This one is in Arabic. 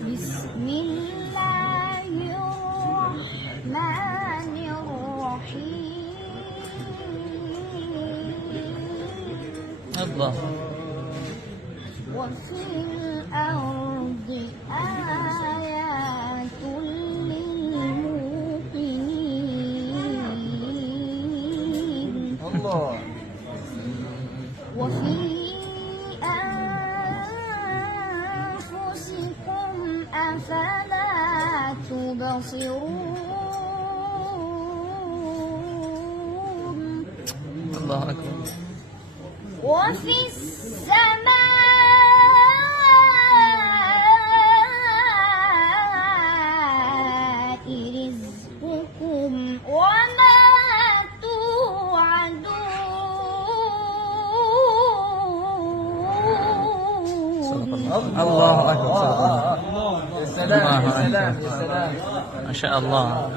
بسم الله الرحمن الرحيم الله. وفي الأرض آيات للموقنين الله. وفي أنفسكم أفلا تبصرون الله أكبر. وفي السماء رزقكم وما توعدون الله أكبر. يا سلام يا سلام يا سلام. ما شاء الله.